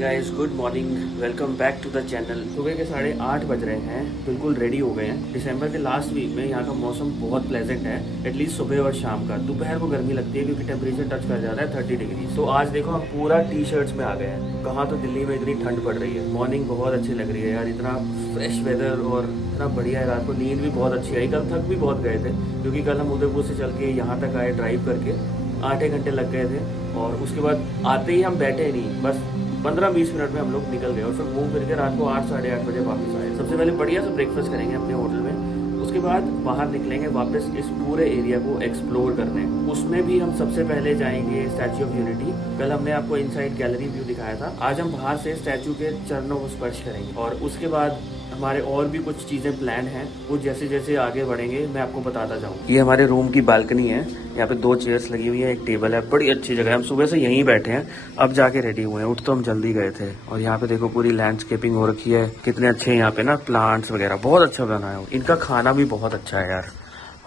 Guys, good morning, welcome back to the channel. सुबह के 8:30 बज रहे हैं, बिल्कुल रेडी हो गए हैं। दिसंबर के लास्ट वीक में यहाँ का मौसम बहुत प्लेजेंट है, एटलीस्ट सुबह और शाम का। दोपहर को गर्मी लगती है क्योंकि टेम्परेचर टच कर जाता है 30 डिग्री। तो आज देखो हम पूरा टी शर्ट्स में आ गए हैं। कहाँ तो दिल्ली में इतनी ठंड पड़ रही है। मॉर्निंग बहुत अच्छी लग रही है यार, इतना फ्रेश वेदर और इतना बढ़िया है। रात को नींद भी बहुत अच्छी आई। कल थक भी बहुत गए थे क्योंकि कल हम उदयपुर से चल के यहाँ तक आए ड्राइव करके, 8 घंटे लग गए थे। और उसके बाद आते ही हम बैठे नहीं, बस 15-20 मिनट में हम लोग निकल गए और फिर घूम फिर के रात को 8 साढ़े 8 बजे वापस आए। सबसे पहले बढ़िया से ब्रेकफास्ट करेंगे अपने होटल में, उसके बाद बाहर निकलेंगे वापस इस पूरे एरिया को एक्सप्लोर करने। उसमें भी हम सबसे पहले जाएंगे स्टैचू ऑफ यूनिटी। कल हमने आपको इनसाइड गैलरी व्यू दिखाया था, आज हम बाहर से स्टैचू के चरणों को स्पर्श करेंगे। और उसके बाद हमारे और भी कुछ चीज़ें प्लान हैं, वो जैसे जैसे आगे बढ़ेंगे मैं आपको बताता जाऊँ। ये हमारे रूम की बालकनी है, यहाँ पे 2 चेयर्स लगी हुई है, एक टेबल है, बड़ी अच्छी जगह है। हम सुबह से यहीं बैठे हैं, अब जाके रेडी हुए हैं। उठ तो हम जल्दी गए थे। और यहाँ पे देखो पूरी लैंडस्केपिंग हो रखी है, कितने अच्छे यहाँ पे ना प्लांट्स वगैरह, बहुत अच्छा बना है। इनका खाना भी बहुत अच्छा है यार।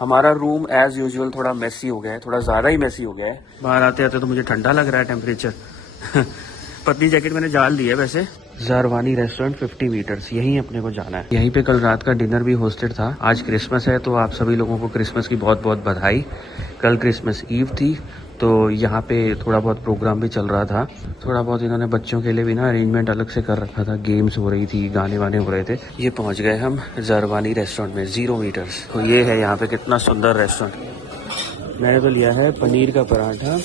हमारा रूम एज यूजुअल थोड़ा मेसी हो गया है, थोड़ा ज़्यादा ही मेसी हो गया है। बाहर आते आते तो मुझे ठंडा लग रहा है टेम्परेचर पतली जैकेट मैंने डाल दी है। वैसे ज़ारवानी रेस्टोरेंट 50 मीटर्स, यहीं अपने को जाना है। यहीं पे कल रात का डिनर भी होस्टेड था। आज क्रिसमस है तो आप सभी लोगों को क्रिसमस की बहुत बहुत बधाई। कल क्रिसमस ईव थी तो यहाँ पे थोड़ा बहुत प्रोग्राम भी चल रहा था। थोड़ा बहुत इन्होंने बच्चों के लिए भी ना अरेंजमेंट अलग से कर रखा था, गेम्स हो रही थी, गाने वाने हो रहे थे। ये पहुँच गए हम ज़ारवानी रेस्टोरेंट में, 0 मीटर्स। तो ये है यहाँ पे, कितना सुंदर रेस्टोरेंट। मैंने तो लिया है पनीर का पराठा,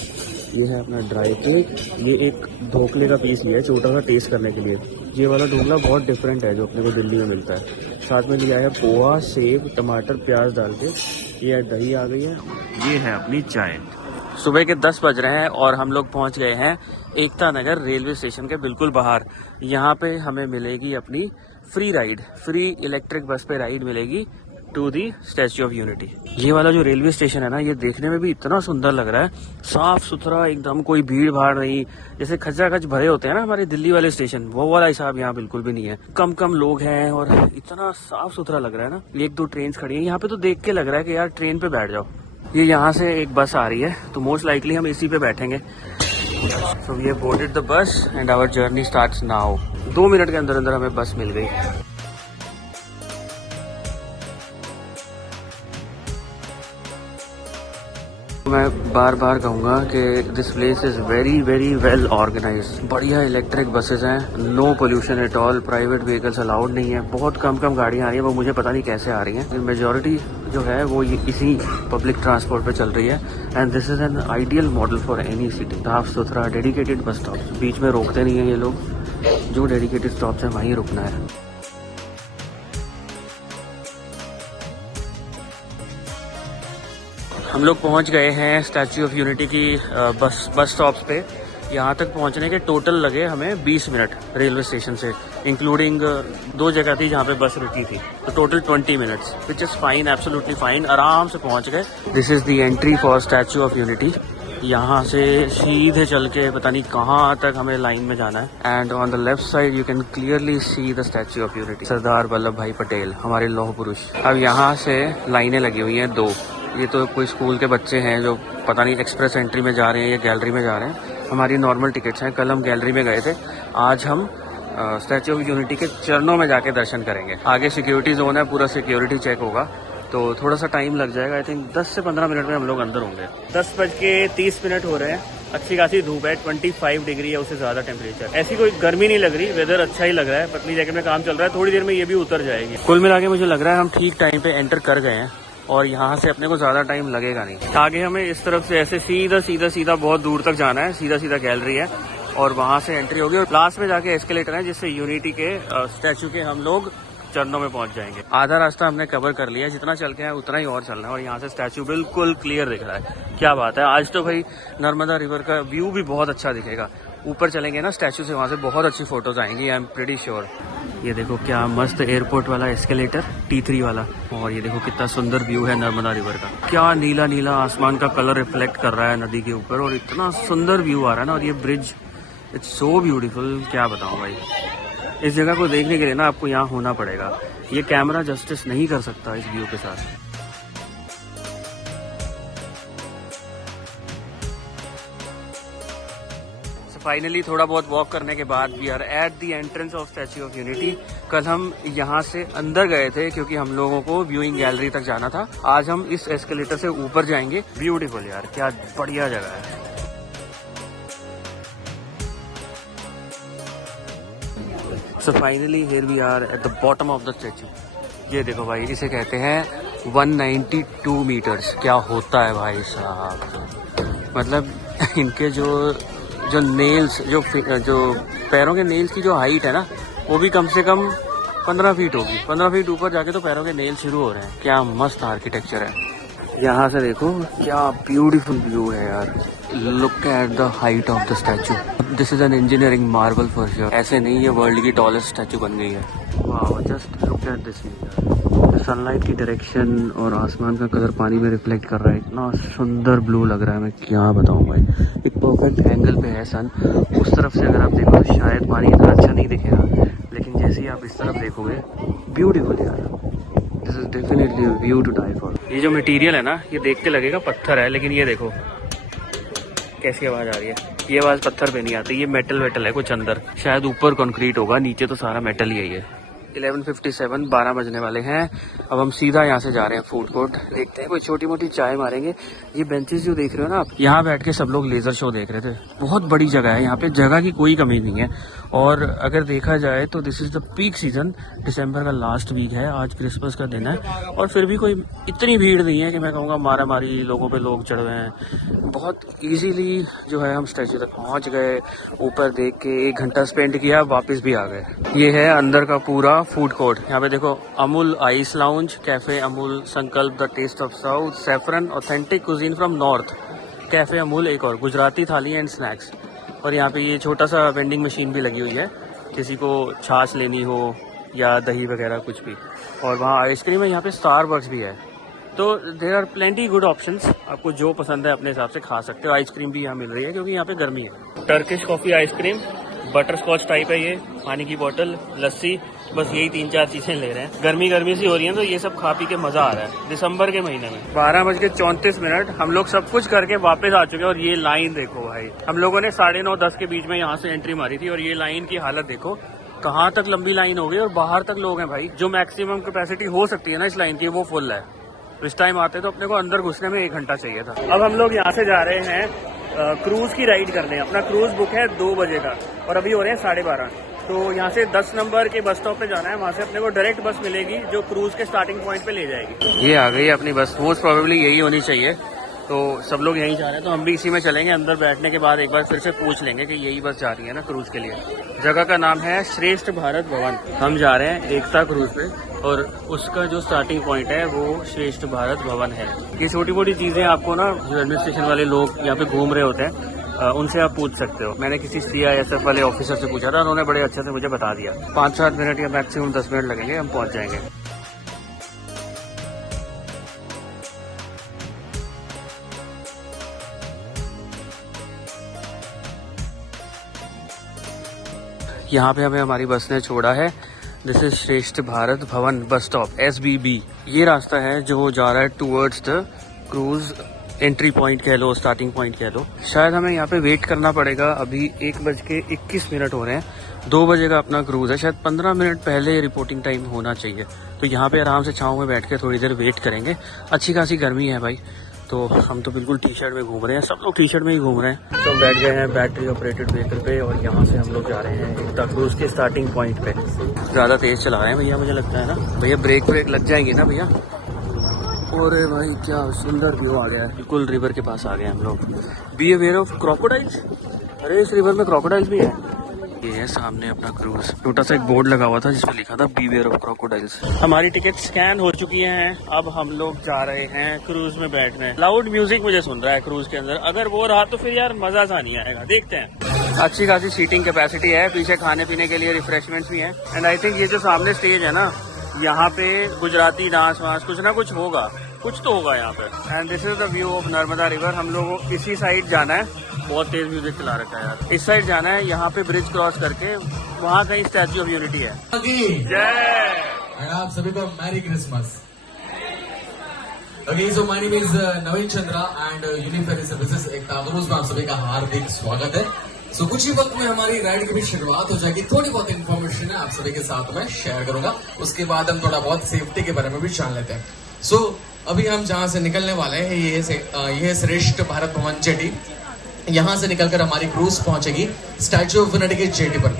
ये है अपना ड्राई केक, ये एक ढोकले का पीस लिया है छोटा सा टेस्ट करने के लिए। ये वाला ढोकला बहुत डिफरेंट है जो अपने को दिल्ली में मिलता है। साथ में लिया है पोहा, सेब, टमाटर, प्याज डाल के। ये दही आ गई है, ये है अपनी चाय। सुबह के 10 बज रहे हैं और हम लोग पहुंच गए हैं एकता नगर रेलवे स्टेशन के बिल्कुल बाहर। यहाँ पे हमें मिलेगी अपनी free ride, free electric bus पे राइड मिलेगी to the Statue of Unity. ये वाला जो रेलवे स्टेशन है ना, ये देखने में भी इतना सुंदर लग रहा है, साफ सुथरा एकदम, कोई भीड़ भाड़ नहीं। जैसे खचाखच भरे होते हैं ना हमारे दिल्ली वाले स्टेशन, वो वाला हिसाब यहाँ बिल्कुल भी नहीं है। कम कम लोग हैं और इतना साफ सुथरा लग रहा है ना। 1-2 ट्रेन खड़ी है यहाँ पे, तो देख के लग रहा है कि यार ट्रेन पे बैठ जाओ। ये यहाँ से एक बस आ रही है तो मोस्ट लाइकली हम इसी पे बैठेंगे। So we have boarded the bus and our journey starts now. 2 minute के अंदर अंदर हमें बस मिल गई। मैं बार बार कहूँगा कि this place is very very well organised. बढ़िया इलेक्ट्रिक बसेस हैं, no pollution at all, private vehicles allowed नहीं है। बहुत कम गाड़ियाँ आ रही हैं, वो मुझे पता नहीं कैसे आ रही हैं। मेजॉरिटी जो है वो इसी पब्लिक ट्रांसपोर्ट पे चल रही है। And this is an ideal model for any city. साफ सुथरा डेडिकेटेड बस स्टॉप, बीच में रोकते नहीं हैं ये लोग, जो डेडिकेटेड स्टॉप्स हैं वहीं रुकना है। हम लोग पहुंच गए हैं स्टैच्यू ऑफ यूनिटी की बस स्टॉप्स पे। यहाँ तक पहुंचने के टोटल लगे हमें 20 मिनट रेलवे स्टेशन से, इंक्लूडिंग 2 जगह थी जहाँ पे बस रुकी थी, तो total 20 minutes, which is fine, absolutely fine. आराम से पहुँच गए। This is the entry for statue of unity. यहाँ से सीधे चल के पता नहीं कहाँ तक हमें लाइन में जाना है। And on the left side you can clearly see the statue of unity, Sardar Vallabh Bhai Patel, हमारे लौह पुरुष। अब यहाँ से लाइनें लगी हुई हैं 2। ये तो कोई स्कूल के बच्चे हैं जो पता नहीं एक्सप्रेस एंट्री में जा रहे हैं या गैलरी में जा रहे हैं। हमारी नॉर्मल टिकट्स हैं। कल हम गैलरी में गए थे, आज हम स्टैच्यू ऑफ यूनिटी के चरणों में जाके दर्शन करेंगे। आगे सिक्योरिटी जोन है, पूरा सिक्योरिटी चेक होगा, तो थोड़ा सा टाइम लग जाएगा। आई थिंक 10 से 15 मिनट में हम लोग अंदर होंगे। 10:30 हो रहे हैं। अच्छी खासी धूप है, 25 डिग्री है, उससे ज़्यादा टेम्परेचर। ऐसी कोई गर्मी नहीं लग रही, वेदर अच्छा ही लग रहा है। पतली जैकेट में काम चल रहा है, थोड़ी देर में ये भी उतर जाएगी। कुल मिला के मुझे लग रहा है हम ठीक टाइम पे एंटर कर गए हैं और यहाँ से अपने को ज़्यादा टाइम लगेगा नहीं। आगे हमें इस तरफ से ऐसे सीधा बहुत दूर तक जाना है, सीधा गैलरी है और वहाँ से एंट्री होगी और लास्ट में जाके एस्केलेटर है जिससे यूनिटी के स्टैचू के हम लोग चरणों में पहुंच जाएंगे। आधा रास्ता हमने कवर कर लिया, जितना चल के है उतना ही और चलना है। और यहाँ से स्टैचू बिल्कुल क्लियर दिख रहा है, क्या बात है। आज तो भाई नर्मदा रिवर का व्यू भी बहुत अच्छा दिखेगा। ऊपर चलेंगे ना स्टैचू से, वहाँ से बहुत अच्छी फोटोज आएंगी, आई एम प्रीटी श्योर। ये देखो क्या मस्त एयरपोर्ट वाला एस्केलेटर, T3 वाला। और ये देखो कितना सुंदर व्यू है नर्मदा रिवर का, क्या नीला नीला आसमान का कलर रिफ्लेक्ट कर रहा है नदी के ऊपर और इतना सुंदर व्यू आ रहा है ना। और ये ब्रिज, इट्स सो ब्यूटीफुल, क्या बताऊँ भाई। इस जगह को देखने के लिए ना आपको यहाँ होना पड़ेगा, ये कैमरा जस्टिस नहीं कर सकता इस व्यू के साथ। फाइनली थोड़ा बहुत वॉक करने के बाद we are at the entrance of Statue of Unity. कल हम यहाँ से अंदर गए थे क्योंकि हम लोगों को व्यूइंग गैलरी तक जाना था। आज हम इस एस्केलेटर से ऊपर जाएंगे। ब्यूटीफुल यार, क्या बढ़िया जगह है। So finally here we are at the bottom of the statue. ये देखो भाई, इसे कहते हैं 192 मीटर्स। क्या होता है भाई साहब, मतलब इनके जो नेल्स, जो पैरों के नेल्स की जो हाइट है ना, वो भी कम से कम 15 फीट होगी। 15 फीट ऊपर जाके तो पैरों के नेल शुरू हो रहे हैं। क्या मस्त आर्किटेक्चर है। यहाँ से देखो क्या ब्यूटीफुल व्यू है यार। Look at the height of the statue. This is an engineering marble for sure. ऐसे नहीं, ये वर्ल्ड की टॉलेस्ट स्टैचू बन गई है। वाह, just look at this view. Sunlight की डायरेक्शन और आसमान का कलर पानी में रिफ्लेक्ट कर रहा है। इतना सुंदर ब्लू लग रहा है, मैं क्या बताऊं भाई। एक परफेक्ट एंगल पे है सन। उस तरफ से अगर आप देखो तो शायद पानी इतना अच्छा नहीं दिखेगा, लेकिन जैसे ही आप इस तरफ देखोगे, ब्यूटीफुल यार। This is definitely a view to die for. ये जो मटेरियल है ना, ये देख के लगेगा पत्थर है, लेकिन ये देखो कैसी आवाज आ रही है। ये आवाज पत्थर पे नहीं आती, ये मेटल है कुछ अंदर। शायद ऊपर कंक्रीट होगा, नीचे तो सारा मेटल ही है। 11:57, 12 बजने वाले हैं। अब हम सीधा यहाँ से जा रहे हैं फूड कोर्ट। देखते हैं, कोई छोटी मोटी चाय मारेंगे। ये बेंचेस जो देख रहे हो ना आप, यहाँ बैठ के सब लोग लेजर शो देख रहे थे। बहुत बड़ी जगह है यहाँ पे, जगह की कोई कमी नहीं है। और अगर देखा जाए तो this is the peak season. दिसंबर का लास्ट वीक है, आज क्रिसमस का दिन है, और फिर भी कोई इतनी भीड़ नहीं है कि मैं कहूँगा मारा मारी लोगों पे लोग चढ़ गए हैं। बहुत इजीली जो है हम स्टैच्यू तक पहुँच गए। ऊपर देख के 1 घंटा स्पेंड किया, वापस भी आ गए। ये है अंदर का पूरा फूड कोर्ट। यहाँ पे देखो, Amul ice lounge, cafe Amul, Sankalp the taste of south, saffron authentic cuisine from north, cafe Amul एक और, गुजराती थाली एंड स्नैक्स। और यहाँ पे ये छोटा सा वेंडिंग मशीन भी लगी हुई है, किसी को छाछ लेनी हो या दही वगैरह कुछ भी। और वहाँ आइसक्रीम है, यहाँ पे स्टारबक्स भी है। तो there are plenty good options. आपको जो पसंद है अपने हिसाब से खा सकते हो। आइसक्रीम भी यहाँ मिल रही है क्योंकि यहाँ पे गर्मी है। Turkish coffee ice cream, butterscotch type है ये, पानी की बोतल, लस्सी, बस यही 3-4 चीजें ले रहे हैं। गर्मी सी हो रही है तो ये सब खा पी के मजा आ रहा है दिसंबर के महीने में। 12:34 हम लोग सब कुछ करके वापस आ चुके हैं। और ये लाइन देखो भाई, हम लोगों ने 9:30-10 के बीच में यहाँ से एंट्री मारी थी, और ये लाइन की हालत देखो कहाँ तक लंबी लाइन हो गई, और बाहर तक लोग हैं भाई। जो मैक्सिमम कैपेसिटी हो सकती है ना इस लाइन की, वो फुल है। इस टाइम आते तो अपने को अंदर घुसने में 1 घंटा चाहिए था। अब हम लोग यहाँ से जा रहे हैं क्रूज की राइड करने। अपना क्रूज बुक है 2 बजे का, और अभी हो रहे हैं 12:30। तो यहाँ से 10 नंबर के बस स्टॉप पे जाना है। वहाँ से अपने को डायरेक्ट बस मिलेगी जो क्रूज के स्टार्टिंग पॉइंट पे ले जाएगी। ये आ गई अपनी बस, मोस्ट प्रोबेबली यही होनी चाहिए। तो सब लोग यहीं जा रहे हैं, तो हम भी इसी में चलेंगे। अंदर बैठने के बाद एक बार फिर से पूछ लेंगे कि यही बस जा रही है ना क्रूज के लिए। जगह का नाम है श्रेष्ठ भारत भवन। हम जा रहे हैं एकता क्रूज पे, और उसका जो स्टार्टिंग पॉइंट है वो श्रेष्ठ भारत भवन है। ये छोटी मोटी चीजें आपको ना, जो एडमिनिस्ट्रेशन वाले लोग यहाँ पे घूम रहे होते हैं, उनसे आप पूछ सकते हो। मैंने किसी CISF वाले ऑफिसर से पूछा था, उन्होंने बड़े अच्छे से मुझे बता दिया। 5-7 मिनट या मैक्सिमम 10 मिनट लगेंगे, हम पहुंच जाएंगे। यहाँ पे हमें हमारी बस ने छोड़ा है। दिस इज श्रेष्ठ Bharat Bhavan bus stop, SBB। ये रास्ता है जो जा रहा है towards the cruise entry point कह लो, स्टार्टिंग पॉइंट कह लो। शायद हमें यहाँ पे वेट करना पड़ेगा। अभी 1:21 हो रहे हैं। 2 बजे का अपना क्रूज है। शायद 15 मिनट पहले रिपोर्टिंग टाइम होना चाहिए। तो यहाँ पे आराम से छाँव में बैठ के थोड़ी देर वेट करेंगे। अच्छी खासी गर्मी है भाई, तो हम तो बिल्कुल टी-शर्ट में घूम रहे हैं। सब लोग टी-शर्ट में ही घूम रहे हैं। तो हम बैठ गए हैं बैटरी ऑपरेटेड व्हीकल पे, और यहाँ से हम लोग जा रहे हैं एकता क्रूज के स्टार्टिंग पॉइंट पे। ज़्यादा तेज़ चला रहे हैं भैया, मुझे लगता है ना। भैया ब्रेक लग जाएंगी ना भैया। और भाई क्या सुंदर व्यू आ गया है। बिल्कुल रिवर के पास आ गए हम लोग। Be aware of crocodiles. अरे इस रिवर में क्रोकोडाइल्स भी है। ये है सामने अपना क्रूज। छोटा सा एक बोर्ड लगा हुआ था जिसमें लिखा था बी अवेयर ऑफ क्रोकोडाइल्स। हमारी टिकट स्कैन हो चुकी हैं। अब हम लोग जा रहे हैं क्रूज में बैठने। लाउड म्यूजिक मुझे सुन रहा है क्रूज के अंदर। अगर वो रहा तो फिर यार मजा सा नहीं आएगा। देखते हैं। अच्छी खासी सीटिंग कैपेसिटी है, पीछे खाने पीने के लिए रिफ्रेशमेंट्स भी हैं। एंड आई थिंक ये जो सामने स्टेज है ना, यहाँ पे गुजराती डांस वांस कुछ ना कुछ होगा, कुछ तो होगा यहाँ पे। And this is the view of Narmada river. हम लोगों को इसी साइड जाना है। बहुत तेज म्यूजिक चला रखा है यार। इस साइड जाना है, यहाँ पे ब्रिज क्रॉस करके वहाँ कहीं स्टैच्यू ऑफ यूनिटी है। जय। आप सभी को merry Christmas. Okay, so my name is Naveen Chandra and Uniferry services Ekta cruise में आप सभी का हार्दिक स्वागत है। सो कुछ ही वक्त में हमारी राइड की भी शुरुआत हो जाएगी। थोड़ी बहुत इन्फॉर्मेशन है आप सभी के साथ में शेयर करूंगा, उसके बाद हम थोड़ा बहुत सेफ्टी के बारे में भी जान लेते हैं। सो अभी हम जहां से निकलने वाले हैं ये श्रेष्ठ भारत भवन जेटी। यहां से निकलकर हमारी क्रूज पहुंचेगी स्टैच्यू ऑफ यूनिटी की जेटी पर।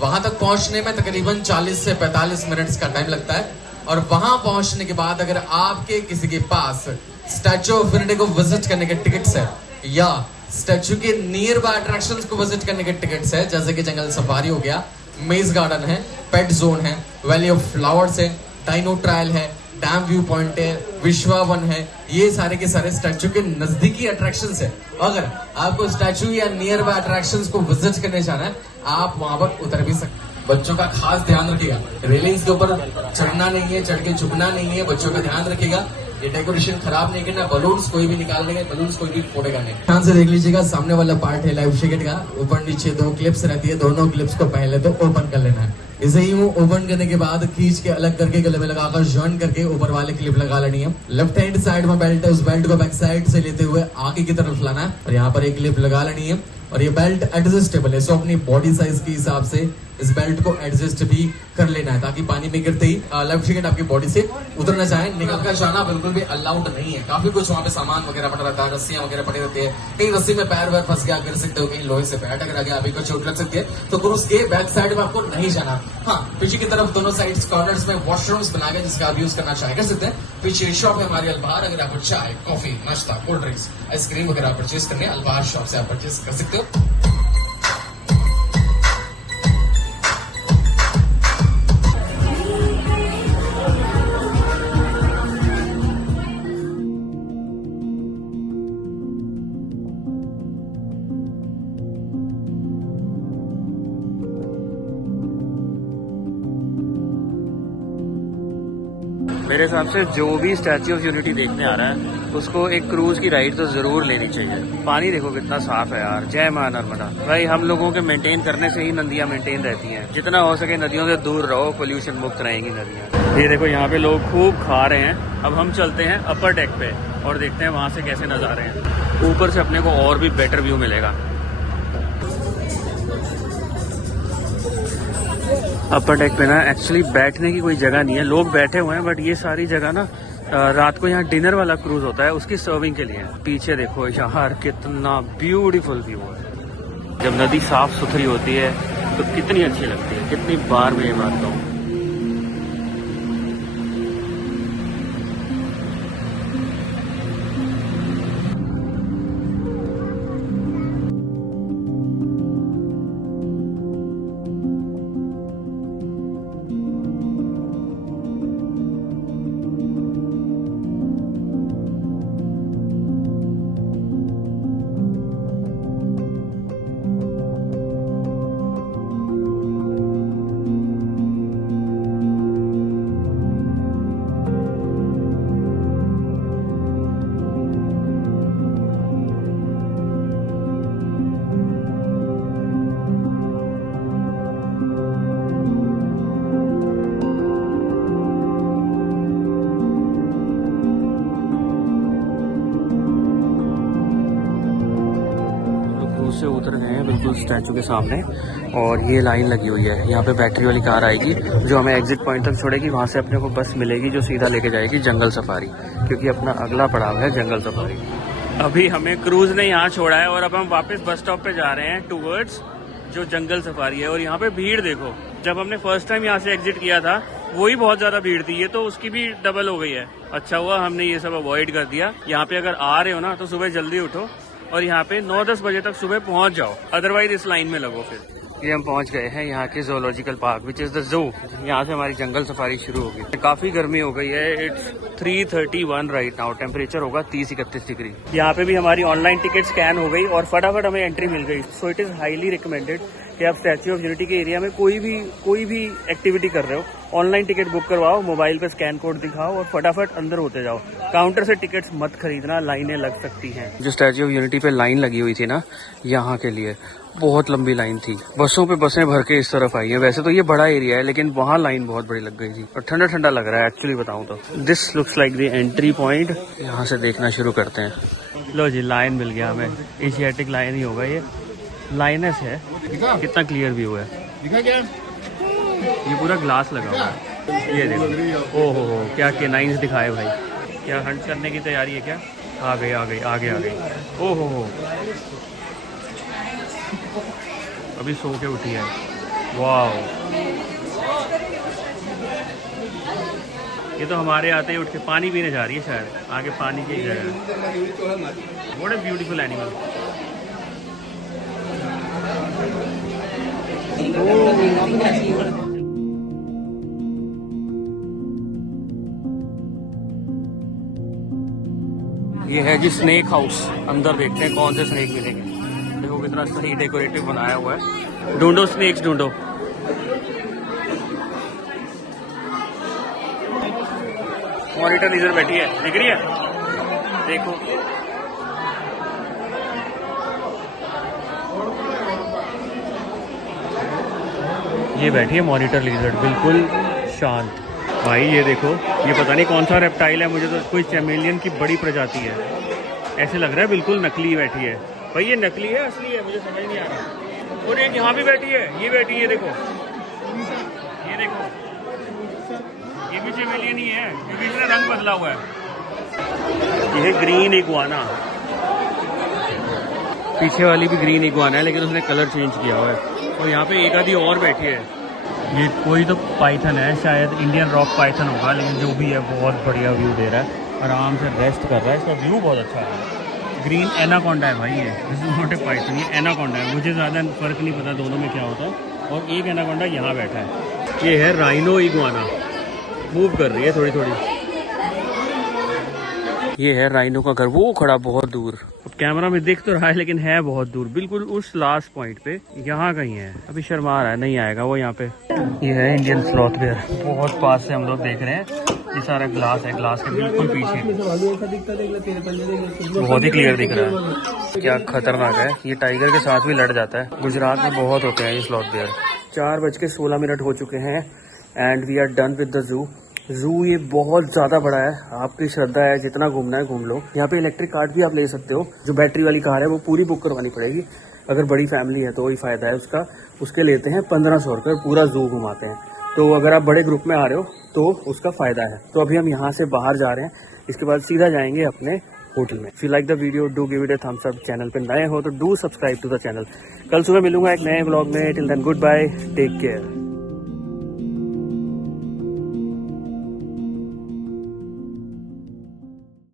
वहां तक पहुंचने में तकरीबन 40 से 45 मिनट्स का टाइम लगता है। और वहां पहुंचने के बाद अगर आपके किसी के पास स्टैच्यू ऑफ यूनिटी को विजिट करने के टिकट्स है या स्टैच्यू के नियर बाय अट्रैक्शंस को विजिट करने के टिकट्स है, जैसे कि जंगल सफारी हो गया, मेज गार्डन है, पेट जोन है, वैली ऑफ फ्लावर्स है, डाइनो ट्रायल है, डैम व्यू पॉइंट है, विश्वा वन है, ये सारे के सारे स्टैच्यू के नजदीकी अट्रैक्शंस है। अगर आपको स्टैच्यू या नियर बाय अट्रैक्शंस को विजिट करने जाना है, आप वहां पर उतर भी सकते हैं। बच्चों का खास ध्यान रखिएगा, रेलिंग्स के ऊपर चढ़ना नहीं है, चढ़ के झुकना नहीं है, बच्चों का ध्यान रखिएगा। ये डेकोरेशन खराब नहीं करना, बलून्स कोई भी निकाल देंगे, बलून्स कोई भी फोड़ेगा नहीं। ध्यान से देख लीजिएगा, सामने वाला पार्ट है लाइफ जैकेट का, ऊपर नीचे 2 क्लिप्स रहती है, दोनों क्लिप्स को पहले तो ओपन कर लेना है। इसे ही वो ओपन करने के बाद खींच के अलग करके गले में लगाकर जॉइन करके ऊपर वाले क्लिप लगा लेनी है। लेफ्ट हैंड साइड में बेल्ट है, उस बेल्ट को बैक साइड से लेते हुए आगे की तरफ लाना है और यहाँ पर एक क्लिप लगा लेनी है। और ये बेल्ट एडजस्टेबल है, सो अपनी बॉडी साइज के हिसाब से इस बेल्ट को एडजस्ट भी कर लेना है, ताकि पानी में गिरते ही लाइफ जैकेट आपकी बॉडी से उतर न जाए। निकल कर जाना बिल्कुल भी अलाउड नहीं है। काफी कुछ वहाँ पे सामान वगैरह पड़ा रहता है, रस्सियां वगैरह पड़ी रहती है, कहीं रस्सी में पैर वैर फंस गया गिर सकते हो, कहीं लोहे से पैर टकरा गया, अभी को चोट लग सकती है, तो क्रूज के बैक साइड में आपको नहीं जाना। हाँ, पीछे की तरफ दोनों साइड कॉर्नर्स में वॉशरूम्स बना गए, जिसका आप यूज करना चाहे कर सकते हैं। पीछे शॉप है हमारी अल्बाहर, अगर आपको चाय, कॉफी, नाश्ता, कोल्ड ड्रिंक्स, आइसक्रीम वगैरह परचेज करने अल्बाहर शॉप से आप परचेज कर सकते हो। मेरे हिसाब से जो भी स्टैच्यू ऑफ यूनिटी देखने आ रहा है उसको एक क्रूज की राइड तो जरूर लेनी चाहिए। पानी देखो कितना साफ है यार, जय मां नर्मदा। भाई हम लोगों के मेंटेन करने से ही नदियां मेंटेन रहती हैं, जितना हो सके नदियों से दूर रहो, पोल्यूशन मुक्त रहेंगी नदियां। ये देखो यहाँ पे लोग खूब खा रहे हैं। अब हम चलते हैं अपर डेक पे और देखते हैं वहाँ से कैसे नज़ारे हैं। ऊपर से अपने को और भी बेटर व्यू मिलेगा। अपर डेक पे ना एक्चुअली बैठने की कोई जगह नहीं है, लोग बैठे हुए हैं, बट ये सारी जगह ना रात को यहाँ डिनर वाला क्रूज होता है, उसकी सर्विंग के लिए। पीछे देखो यार कितना ब्यूटीफुल व्यू है। जब नदी साफ सुथरी होती है तो कितनी अच्छी लगती है, कितनी बार मैं ये बात कहूँ। से उतर गए हैं बिल्कुल स्टैचू के सामने और ये लाइन लगी हुई है। यहाँ पे बैटरी वाली कार आएगी जो हमें एग्जिट पॉइंट तक छोड़ेगी, वहाँ से अपने को बस मिलेगी जो सीधा लेके जाएगी जंगल सफारी, क्योंकि अपना अगला पड़ाव है जंगल सफारी। अभी हमें क्रूज ने यहाँ छोड़ा है और अब हम वापस बस स्टॉप पे जा रहे हैं टूवर्ड्स जो जंगल सफारी है। और यहाँ पे भीड़ देखो, जब हमने फर्स्ट टाइम यहाँ से एग्जिट किया था वही बहुत ज्यादा भीड़ थी, ये तो उसकी भी डबल हो गई है। अच्छा हुआ हमने ये सब अवॉइड कर दिया। यहाँ पे अगर आ रहे हो ना तो सुबह जल्दी उठो और यहाँ पे 9-10 बजे तक सुबह पहुँच जाओ, अदरवाइज इस लाइन में लगो। फिर ये हम पहुँच गए हैं यहाँ के zoological park which is the zoo. यहाँ से हमारी जंगल सफारी शुरू होगी। काफ़ी गर्मी हो गई है, इट्स 3:31 राइट नाउ, टेम्परेचर होगा 30-31 डिग्री। यहाँ पे भी हमारी ऑनलाइन टिकट स्कैन हो गई और फटाफट हमें एंट्री मिल गई। So it is highly recommended कि आप स्टैच्यू ऑफ यूनिटी के एरिया में कोई भी एक्टिविटी कर रहे हो, ऑनलाइन टिकट बुक करवाओ, मोबाइल पे स्कैन कोड दिखाओ और फटाफट अंदर होते जाओ। काउंटर से टिकट्स मत खरीदना, लाइनें लग सकती हैं। जो स्टैच्यू ऑफ यूनिटी पे लाइन लगी हुई थी ना, यहाँ के लिए बहुत लंबी लाइन थी। बसों पे बसें भर के इस तरफ आई है। वैसे तो ये बड़ा एरिया है लेकिन वहाँ लाइन बहुत बड़ी लग गई थी और ठंडा ठंडा लग रहा है एक्चुअली बताऊँ तो। This looks like the entry point. यहाँ से देखना शुरू करते हैं। लो जी, लाइन मिल गया हमें, एशियाटिक लाइन ही होगा ये। लाइनस है, कितना क्लियर व्यू है। दिखा क्या? ये पूरा ग्लास लगा हुआ है। ये देखो, ओ हो क्या केनाइंस दिखाए भाई। क्या हंट करने की तैयारी है क्या? आ गई आगे आ गई। ओ हो अभी सो के उठी है। वाह, ये तो हमारे आते ही उठ के पानी पीने जा रही है शायद, आगे पानी की जगह। What a beautiful animal. ये है जी स्नेक हाउस। अंदर देखते हैं कौन से स्नेक मिलेंगे। देखो कितना सही डेकोरेटिव बनाया हुआ है। ढूंढो स्नेक्स ढूंढो। मॉनिटर लीजर बैठी है, दिख रही है? देखो ये बैठी है मॉनिटर लीजर, बिल्कुल शांत। भाई ये देखो, ये पता नहीं कौन सा रेप्टाइल है, मुझे तो कोई चैमेलियन की बड़ी प्रजाति है ऐसे लग रहा है, बिल्कुल नकली बैठी है। भाई ये नकली है असली है मुझे समझ नहीं आ रहा। और एक यहाँ भी बैठी है, ये बैठी है, देखो ये देखो, ये भी चैमेलियन ही है क्योंकि इसने रंग बदला हुआ है। ये ग्रीन इग्वाना, पीछे वाली भी ग्रीन इग्वाना है लेकिन उसने कलर चेंज किया हुआ है। और यहाँ पे एक आधी और बैठी है। ये कोई तो पाइथन है, शायद इंडियन रॉक पाइथन होगा, लेकिन जो भी है बहुत बढ़िया व्यू दे रहा है, आराम से रेस्ट कर रहा है। इसका व्यू बहुत अच्छा है। ग्रीन एनाकोंडा है भाई, ये this is not a Python, ये एनाकोंडा है। मुझे ज़्यादा फर्क नहीं पता दोनों में क्या होता है। और एक एनाकोंडा यहाँ बैठा है। ये है राइनो इग्वाना, मूव कर रही है थोड़ी थोड़ी। ये है राइनो का घर, वो खड़ा बहुत दूर। अब कैमरा में दिख तो रहा है लेकिन है बहुत दूर, बिल्कुल उस लास्ट पॉइंट पे। यहाँ कहीं है, अभी शर्मा रहा है, नहीं आएगा वो यहाँ पे। ये है इंडियन स्लॉथ बेयर, बहुत पास से हम लोग देख रहे हैं। ये सारा ग्लास है, ग्लास के बिल्कुल पीछे बहुत ही क्लियर दिख रहा है। क्या खतरनाक है, ये टाइगर के साथ भी लड़ जाता है। गुजरात में बहुत होते हैं ये स्लॉथ बेयर। 4:16 हो चुके हैं and we are done with the zoo. ये बहुत ज़्यादा बड़ा है, आपकी श्रद्धा है, जितना घूमना है घूम लो। यहाँ पे इलेक्ट्रिक कार भी आप ले सकते हो। जो बैटरी वाली कार है वो पूरी बुक करवानी पड़ेगी, अगर बड़ी फैमिली है तो वही फ़ायदा है उसका। उसके लेते हैं 1500 रुपये, पूरा जू घुमाते हैं। तो अगर आप बड़े ग्रुप में आ रहे हो तो उसका फ़ायदा है। तो अभी हम यहाँ से बाहर जा रहे हैं, इसके बाद सीधा जाएंगे अपने होटल में। If you like the video do give it a thumbs up. Channel पे नए हो तो do subscribe to the channel. कल सुबह मिलूंगा एक नए ब्लॉग में। Till then goodbye, take care.